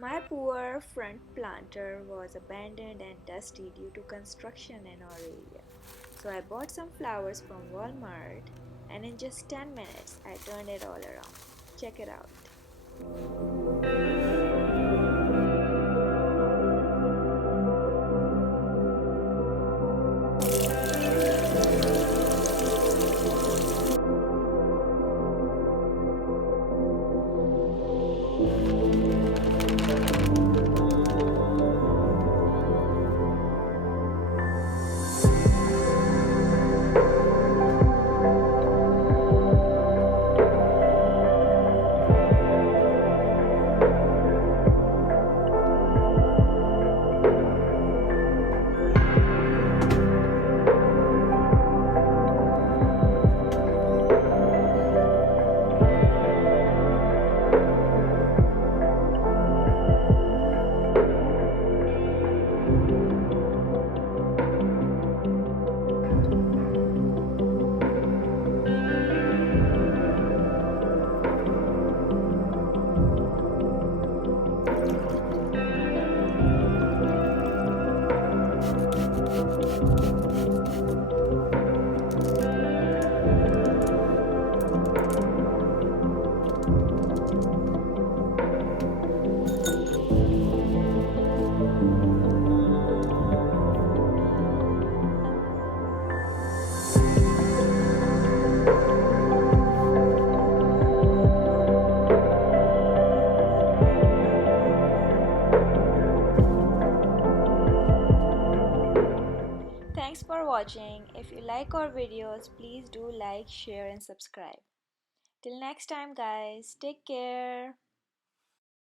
My poor front planter was abandoned and dusty due to construction in our area. So I bought some flowers from Walmart and in just 10 minutes I turned it all around. Check it out. Thanks for watching. If you like our videos, please do like, share and subscribe. Till next time guys, take care.